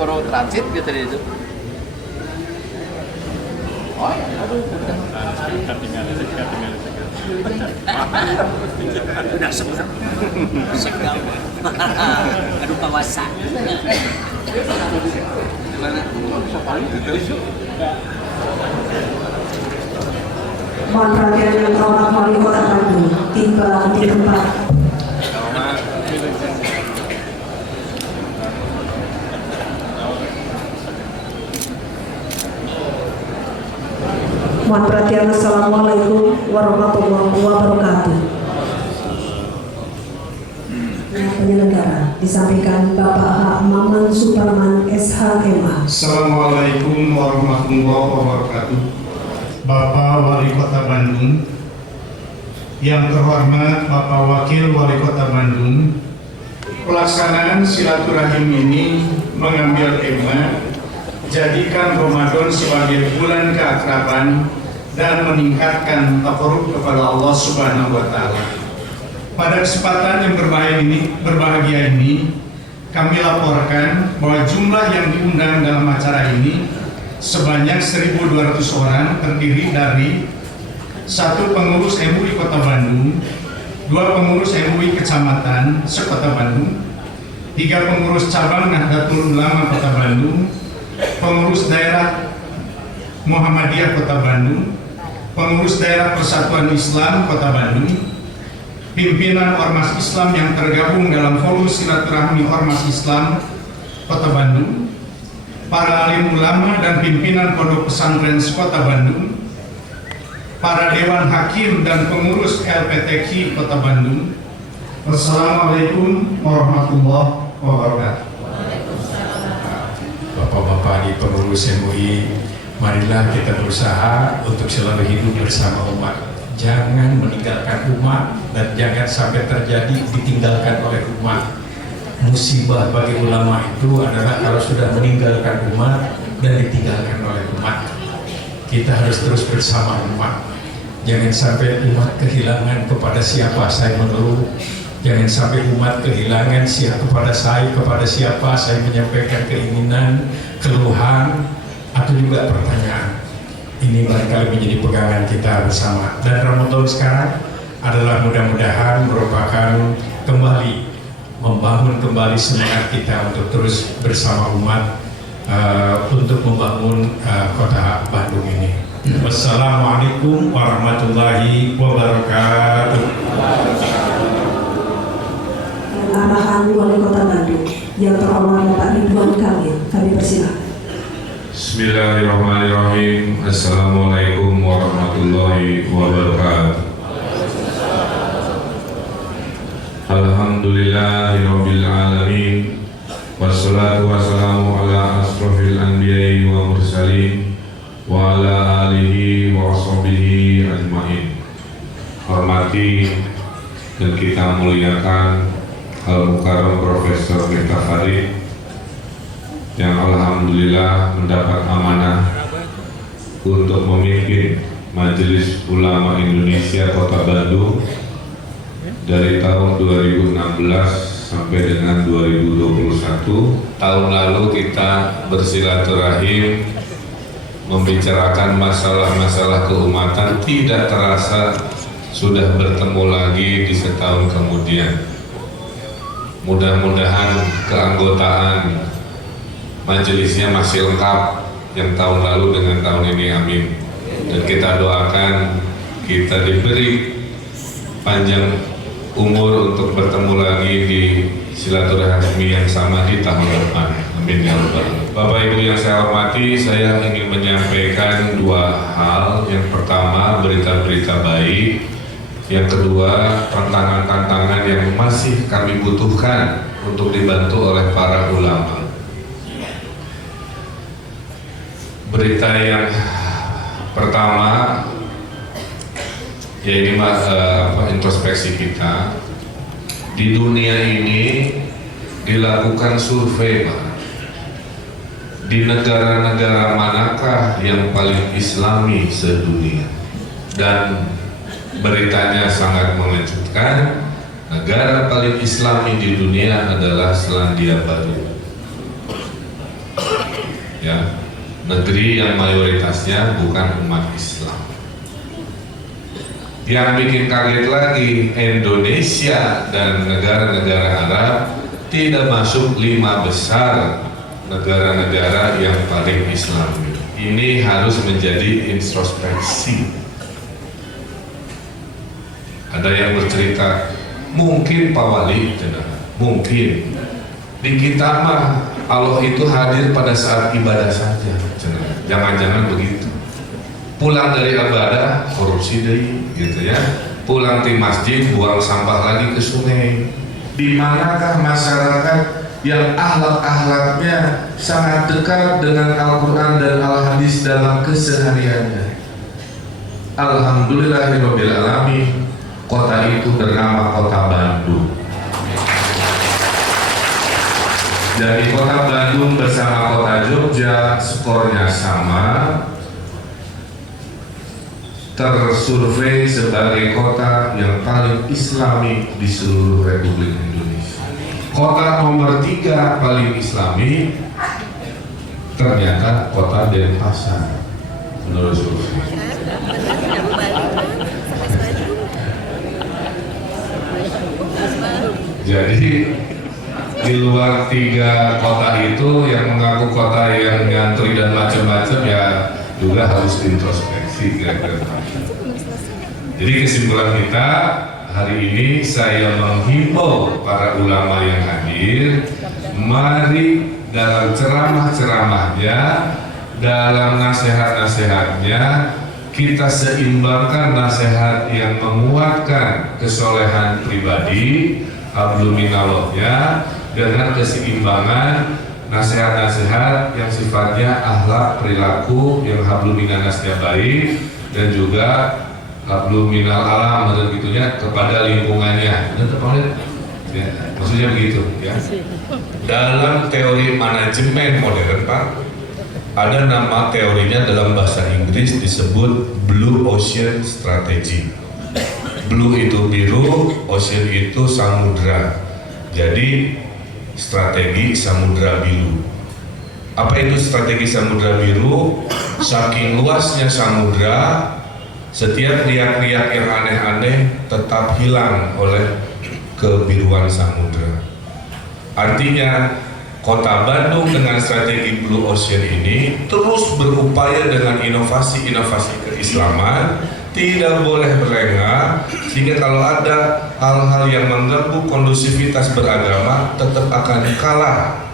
Baru transit gitu tadi itu. Oh, aduh, tinggal. Udah segal. Aduh kawasan. gimana? Mohon perhatian yang terhormat Wali Kota Bandung tiba di tempat. Mohon perhatian. Assalamualaikum warahmatullahi wabarakatuh. Penyelenggara disampaikan Bapak H. Maman Suparman SHMA. Assalamualaikum warahmatullahi wabarakatuh. Bapak Wali Kota Bandung, yang terhormat Bapak Wakil Wali Kota Bandung, pelaksanaan silaturahim ini mengambil tema jadikan Ramadan sebagai bulan keakraban dan meningkatkan takarrub kepada Allah Subhanahu wa Ta'ala. Pada kesempatan yang berbahagia ini, kami laporkan bahwa jumlah yang diundang dalam acara ini sebanyak 1.200 orang, terdiri dari 1 pengurus MUI Kota Bandung, 2 pengurus MUI Kecamatan Sekota Bandung, 3 pengurus cabang Nahdlatul Ulama Kota Bandung, pengurus daerah Muhammadiyah Kota Bandung, pengurus daerah Persatuan Islam Kota Bandung, pimpinan Ormas Islam yang tergabung dalam forum silaturahmi Ormas Islam Kota Bandung, para alim ulama dan pimpinan pondok pesantren Kota Bandung, para dewan hakim dan pengurus LPTQ Kota Bandung. Wassalamualaikum warahmatullahi wabarakatuh. Bapak-bapak di pengurus MUI, marilah kita berusaha untuk selalu hidup bersama umat. Jangan meninggalkan umat dan jangan sampai terjadi ditinggalkan oleh umat. Musibah bagi ulama itu adalah kalau sudah meninggalkan umat dan ditinggalkan oleh umat. Kita harus terus bersama umat. Jangan sampai umat kehilangan kepada siapa saya mengeluh. Jangan sampai umat kehilangan kepada siapa saya menyampaikan keinginan, keluhan, atau juga pertanyaan. Ini barangkali menjadi pegangan kita bersama. Dan Ramadan sekarang adalah mudah-mudahan merupakan membangun kembali semangat kita untuk terus bersama umat untuk membangun kota Bandung ini. Wassalamualaikum warahmatullahi wabarakatuh. Arahan Wali Kota Bandung yang terhormat Bapak Ridwan Kamil, kami persilakan. Bismillahirrahmanirrahim. Assalamualaikum warahmatullahi wabarakatuh. Alhamdulillahirabbil alamin. Wassalatu wassalamu ala asrofil anbiya'i wa mursalin wa ala alihi wa sahbihi ajmain. Hormati dan kita muliakan Al-Mukarram Profesor Miftah Farid yang alhamdulillah mendapat amanah untuk memimpin Majelis Ulama Indonesia Kota Bandung dari tahun 2016 sampai dengan 2021. Tahun lalu kita bersilaturahim membicarakan masalah-masalah keumatan, tidak terasa sudah bertemu lagi di setahun kemudian. Mudah-mudahan keanggotaan majelisnya masih lengkap yang tahun lalu dengan tahun ini, amin. Dan kita doakan kita diberi panjang umur untuk bertemu lagi di silaturahmi yang sama di tahun depan, amin ya rabbal alamin. Bapak Ibu yang saya hormati, saya ingin menyampaikan 2 hal. Yang pertama, berita-berita baik. Yang kedua, tantangan-tantangan yang masih kami butuhkan untuk dibantu oleh para ulama. Berita yang pertama, ya ini introspeksi kita. Di dunia ini dilakukan survei, Pak. di negara-negara manakah yang paling islami sedunia? Dan beritanya sangat mengejutkan, negara paling islami di dunia adalah Selandia Baru. Ya, negeri yang mayoritasnya bukan umat Islam. Yang bikin kaget lagi, Indonesia dan negara-negara Arab tidak masuk 5 besar negara-negara yang paling Islami. Ini harus menjadi introspeksi. Ada yang bercerita, mungkin Pak Wali, mungkin di kita mah Allah itu hadir pada saat ibadah saja. Jangan-jangan begitu. Pulang dari ibadah, korupsi deh, gitu ya. Pulang di masjid, buang sampah lagi ke sungai. Di manakah masyarakat yang akhlak-akhlaknya sangat dekat dengan Al-Quran dan Al-Hadis dalam kesehariannya? Alhamdulillahirabbil alamin, kota itu bernama Kota Bandung. Dari Kota Bandung bersama Kota Jogja skornya sama, tersurvei sebagai kota yang paling Islami di seluruh Republik Indonesia. Kota nomor 3 paling Islami ternyata Kota Denpasar menurut survei. Jadi di luar 3 kota itu yang mengaku kota yang nyantri dan macam-macam ya juga harus introspeksi kira-kira. Jadi kesimpulan kita hari ini, saya menghimbau para ulama yang hadir, mari dalam ceramah-ceramahnya, dalam nasihat-nasihatnya, kita seimbangkan nasihat yang menguatkan kesolehan pribadi, hablum minallahnya, dengan keseimbangan nasihat-nasihat yang sifatnya akhlak perilaku yang hablum minannasnya baik, dan juga hablum minal alam dan gitunya kepada lingkungannya. Ya, maksudnya begitu ya. Dalam teori manajemen modern Pak, ada nama teorinya dalam bahasa Inggris disebut Blue Ocean Strategy. Blue itu biru, ocean itu samudra. Jadi strategi samudra biru. Apa itu strategi samudra biru? Saking luasnya samudra, setiap riak-riak yang aneh-aneh tetap hilang oleh kebiruan samudra. Artinya Kota Bandung dengan strategi Blue Ocean ini terus berupaya dengan inovasi-inovasi keislaman, tidak boleh berlengah, sehingga kalau ada hal-hal yang mengganggu kondusivitas beragama tetap akan kalah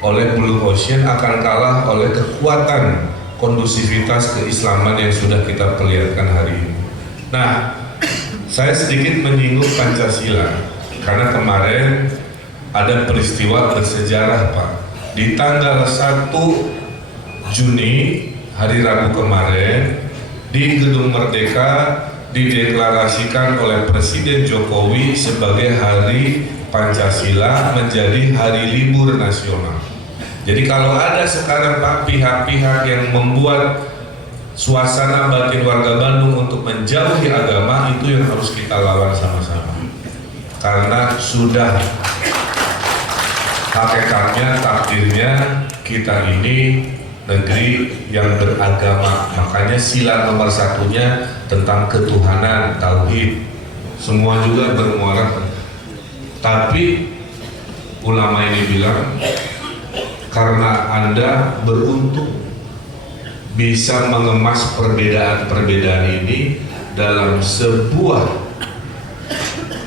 oleh Blue Ocean, akan kalah oleh kekuatan kondusivitas keislaman yang sudah kita perlihatkan hari ini. Nah, saya sedikit menyinggung Pancasila karena kemarin ada peristiwa bersejarah Pak. Di tanggal 1 Juni hari Rabu kemarin di Gedung Merdeka dideklarasikan oleh Presiden Jokowi sebagai Hari Pancasila menjadi hari libur nasional. Jadi kalau ada sekarang Pak pihak-pihak yang membuat suasana batin warga Bandung untuk menjauhi agama, itu yang harus kita lawan sama-sama. Karena sudah hakikatnya, takdirnya kita ini negeri yang beragama. Makanya sila nomor 1-nya tentang ketuhanan, tauhid. Semua juga bermuara. Tapi ulama ini bilang, karena Anda beruntung bisa mengemas perbedaan-perbedaan ini dalam sebuah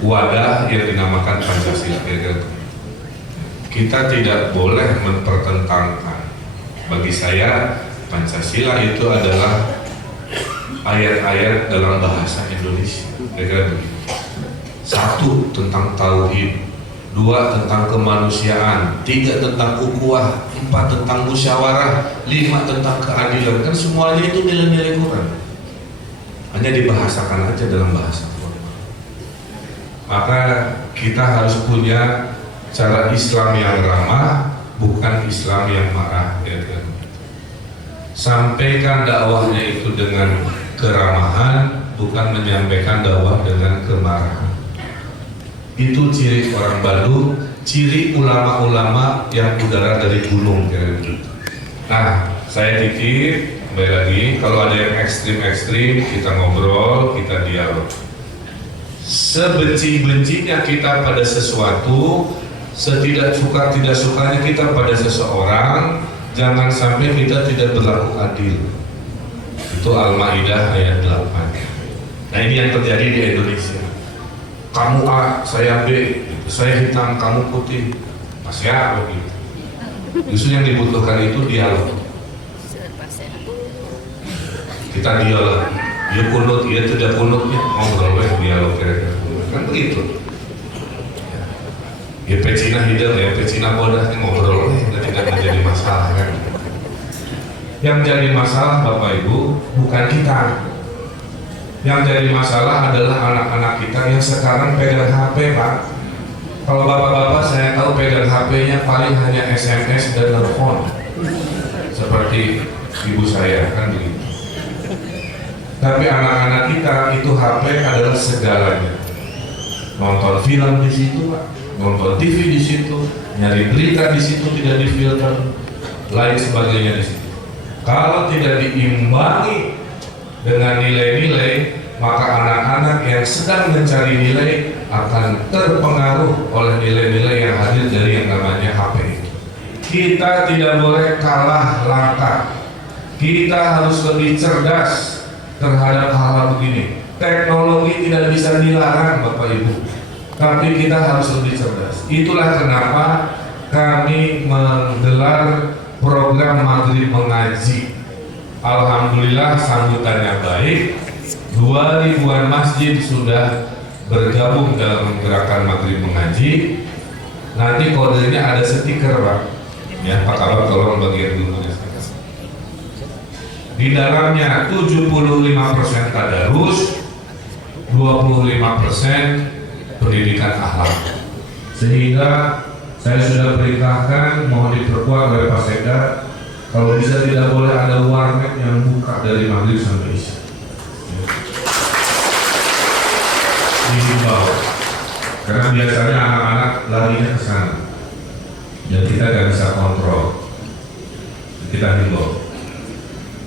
wadah yang dinamakan Pancasila. Kita tidak boleh mempertentangkan. Bagi saya, Pancasila itu adalah ayat-ayat dalam bahasa Indonesia. Kira-kira begitu. 1 tentang tauhid, 2 tentang kemanusiaan, 3 tentang ukhuwah, 4 tentang musyawarah, 5 tentang keadilan. Kan semuanya itu nilai-nilai Quran. Hanya dibahasakan aja dalam bahasa Quran. Maka kita harus punya cara Islam yang ramah bukan Islam yang marah, ya kan? Sampaikan dakwahnya itu dengan keramahan, bukan menyampaikan dakwah dengan kemarahan. Itu ciri orang Bandung, ciri ulama-ulama yang udara dari gunung, kira-kira. Nah, saya titip kembali lagi, kalau ada yang ekstrim-ekstrim, kita ngobrol, kita dialog. Sebenci-bencinya kita pada sesuatu, setidak suka tidak sukanya kita pada seseorang, jangan sampai kita tidak berlaku adil. Itu Al-Maidah ayat 8. Nah, ini yang terjadi di Indonesia. Kamu A, saya B, saya hitam, kamu putih. Masih A begitu. Justru yang dibutuhkan itu dialog. Kita dialog, dia kunut, dia tidak kunutnya, ngobrol, dialog kira-kira. Kan begitu. Ya Cina hidup, ya Cina bodas, ngobrol, tidak menjadi masalah kan. Yang jadi masalah Bapak Ibu bukan kita. Yang jadi masalah adalah anak-anak kita yang sekarang pegang HP, Pak. Kalau bapak-bapak saya tahu pegang HP-nya paling hanya SMS dan telepon, seperti ibu saya kan begitu. Tapi anak-anak kita itu HP adalah segalanya. Nonton film di situ, Pak. Nonton TV di situ, nyari berita di situ tidak difilter, lain sebagainya di situ. Kalau tidak diimbangi dengan nilai-nilai, maka anak-anak yang sedang mencari nilai akan terpengaruh oleh nilai-nilai yang hadir dari yang namanya HP. Kita tidak boleh kalah langkah. Kita harus lebih cerdas terhadap hal-hal begini. Teknologi tidak bisa dilarang, Bapak Ibu, tapi kita harus lebih cerdas. Itulah kenapa kami menggelar program Maghrib Mengaji. Alhamdulillah sambutannya baik. 2.000-an masjid sudah bergabung dalam gerakan Maghrib Mengaji. Nanti kodenya ada stiker, Pak. Ya, Pak Kabak tolong bagian dulu. Di dalamnya 75% tadarus, 25% pendidikan akhlak. Sehingga saya sudah perintahkan, mohon diperkuat oleh Pak Sekda, kalau bisa tidak boleh ada warnet yang buka dari maghrib sampai isya. Dihimbau, karena biasanya anak-anak larinya ke sana, dan kita nggak bisa kontrol. Kita himbau.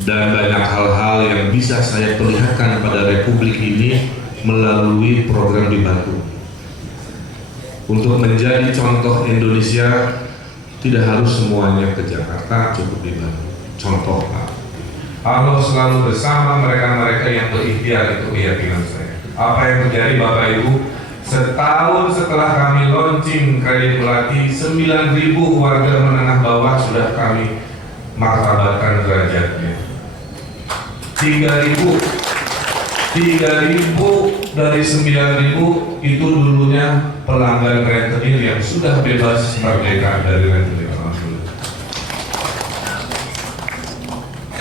Dan banyak hal-hal yang bisa saya perlihatkan pada Republik ini melalui program di Bandung. Untuk menjadi contoh Indonesia, tidak harus semuanya ke Jakarta, cukup di Bandung. Contoh, Pak. Allah selalu bersama mereka-mereka yang berikhtiar, itu keyakinan saya. Apa yang terjadi Bapak Ibu? Setahun setelah kami launching kredit melati, 9.000 warga menengah bawah sudah kami martabatkan derajatnya. 3.000 dari 9.000 itu dulunya pelanggan rentenir yang sudah bebas merdeka dari rentenir.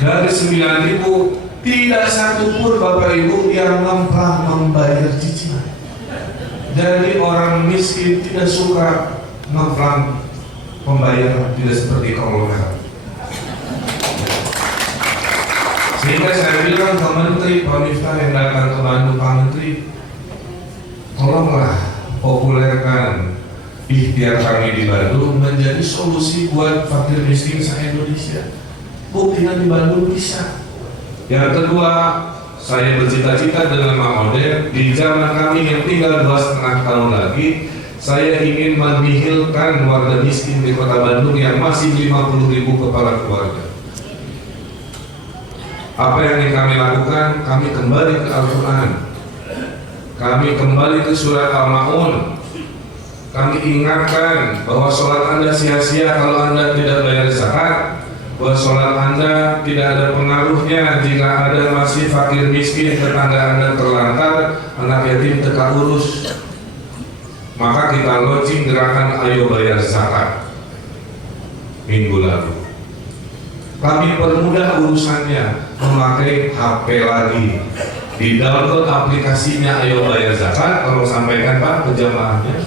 Dari 9.000 tidak satu pun Bapak Ibu yang ngemplang membayar cicilan. Jadi orang miskin tidak suka ngemplang pembayaran, tidak seperti konglomerat. Sehingga saya bilang ke Menteri Pak Miftah yang datang ke Bandung, Pak Menteri, tolonglah populerkan ikhtiar kami di Bandung menjadi solusi buat fakir miskin se-Indonesia. Buktinya di Bandung bisa. Yang kedua, saya bercita-cita dengan Mang Ode, di zaman kami yang tinggal 2,5 tahun lagi, saya ingin menihilkan warga miskin di Kota Bandung yang masih 50.000 kepala keluarga. Apa yang ingin kami lakukan? Kami kembali ke Al-Quran, kami kembali ke surat Al-Ma'un. Kami ingatkan bahwa sholat Anda sia-sia kalau Anda tidak bayar zakat, bahwa sholat Anda tidak ada pengaruhnya jika ada masih fakir miskin, tetangga Anda terlantar, anak yatim teka urus. Maka kita launching gerakan Ayo Bayar Zakat minggu lalu. Kami permudah urusannya, memakai HP lagi, di download aplikasinya Ayo Bayar Zakat. Kalau sampaikan Pak ke jamaahnya,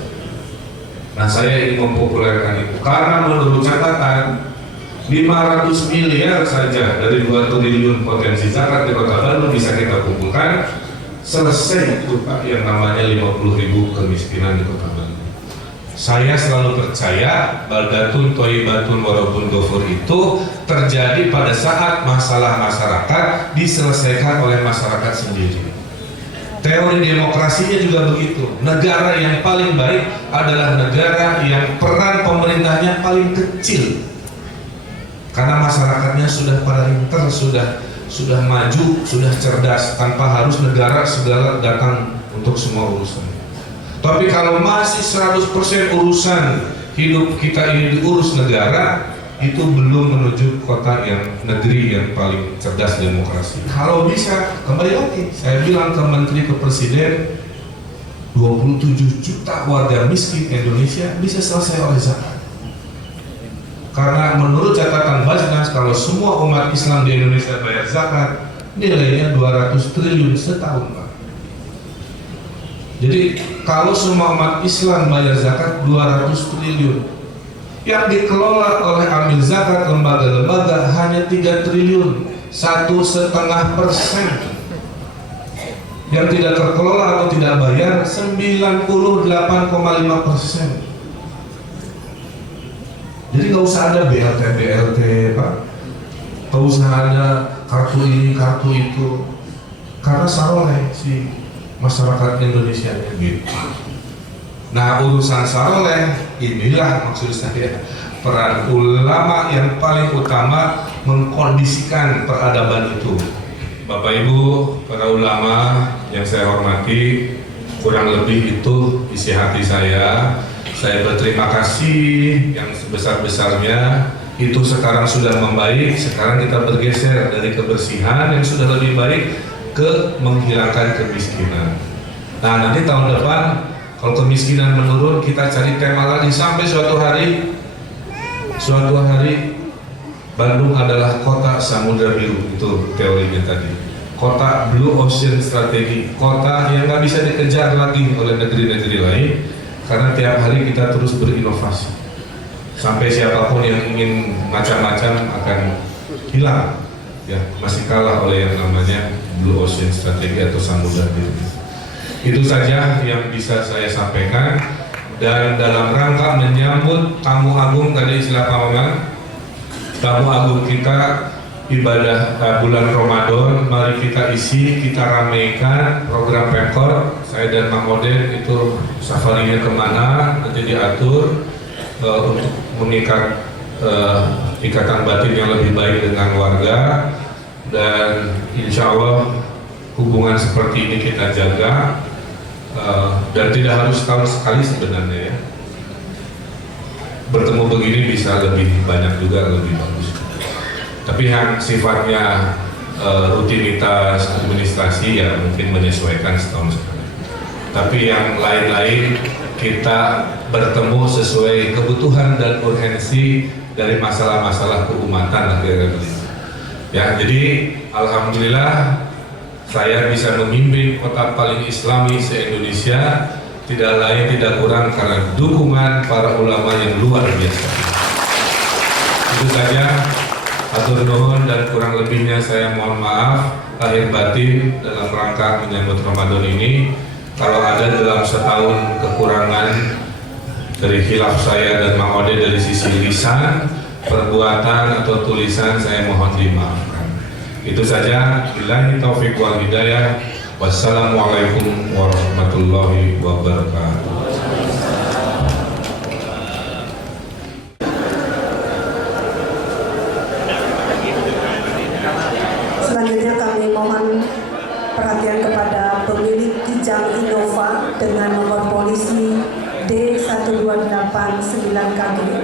Nah, saya ingin mempopulerkan itu karena menurut catatan 500 miliar saja dari 2 triliun potensi zakat di Kota Bandung bisa kita kumpulkan, selesai itu Pak yang namanya 50.000 kemiskinan di Kota Bandung. Saya selalu percaya baldatun thayyibatun warabun ghafur itu terjadi pada saat masalah masyarakat diselesaikan oleh masyarakat sendiri. Teori demokrasinya juga begitu. Negara yang paling baik adalah negara yang peran pemerintahnya paling kecil. Karena masyarakatnya sudah pintar, sudah maju, sudah cerdas, tanpa harus negara segala datang untuk semua urusan. Tapi kalau masih 100% urusan hidup kita ini diurus negara, itu belum menuju kota yang negeri yang paling cerdas demokrasi. Kalau bisa, kembali lagi, saya bilang ke Menteri, ke Presiden, 27 juta warga miskin Indonesia bisa selesai oleh zakat. Karena menurut catatan Bajnas, kalau semua umat Islam di Indonesia bayar zakat, nilainya 200 triliun setahun, Pak. Jadi kalau semua umat Islam bayar zakat 200 triliun, yang dikelola oleh amil zakat lembaga-lembaga hanya 3 triliun, 1,5%. Yang tidak terkelola atau tidak bayar 98,5%. Jadi nggak usah ada BLT Pak, nggak usah ada kartu ini kartu itu, karena saroleh si masyarakat Indonesia gitu. Nah, urusan saroleh inilah maksud saya peran ulama yang paling utama mengkondisikan peradaban itu. Bapak Ibu, para ulama yang saya hormati, kurang lebih itu isi hati saya. Saya berterima kasih yang sebesar-besarnya. Itu sekarang sudah membaik. Sekarang kita bergeser dari kebersihan yang sudah lebih baik ke menghilangkan kemiskinan. Nah, nanti tahun depan kalau kemiskinan menurun, kita cari tema lagi sampai suatu hari Bandung adalah kota samudra biru. Itu teorinya tadi. Kota Blue Ocean Strategi, kota yang nggak bisa dikejar lagi oleh negeri-negeri lain, karena tiap hari kita terus berinovasi. Sampai siapapun yang ingin macam-macam akan hilang, ya masih kalah oleh yang namanya Blue Ocean Strategi atau samudra biru. Itu saja yang bisa saya sampaikan. Dan dalam rangka menyambut tamu agung tadi, silakan Maman, tamu agung kita ibadah bulan Ramadan, mari kita isi, kita ramaikan program Pemkor. Saya dan Mang Oden itu safarinya kemana nanti diatur untuk mengikat ikatan batin yang lebih baik dengan warga, dan insya Allah hubungan seperti ini kita jaga. Dan tidak harus tahun sekali sebenarnya ya. Bertemu begini bisa lebih banyak juga, lebih bagus. Tapi yang sifatnya rutinitas administrasi ya mungkin menyesuaikan setahun sekali. Tapi yang lain-lain kita bertemu sesuai kebutuhan dan urgensi dari masalah-masalah keumatan akhirnya. Ya, jadi alhamdulillah saya bisa memimpin kota paling islami se-Indonesia, tidak lain tidak kurang karena dukungan para ulama yang luar biasa. Itu saja, atur nuhun, dan kurang lebihnya saya mohon maaf lahir batin dalam rangka menyambut Ramadan ini. Kalau ada dalam setahun kekurangan dari khilaf saya dan Mang Ode dari sisi lisan, perbuatan atau tulisan, saya mohon dimaafkan. Itu saja. Billahi taufiq wal hidayah. Wassalamualaikum warahmatullahi wabarakatuh. Selanjutnya kami mohon perhatian kepada pemilik Kijang Innova dengan nomor polisi D128 9KG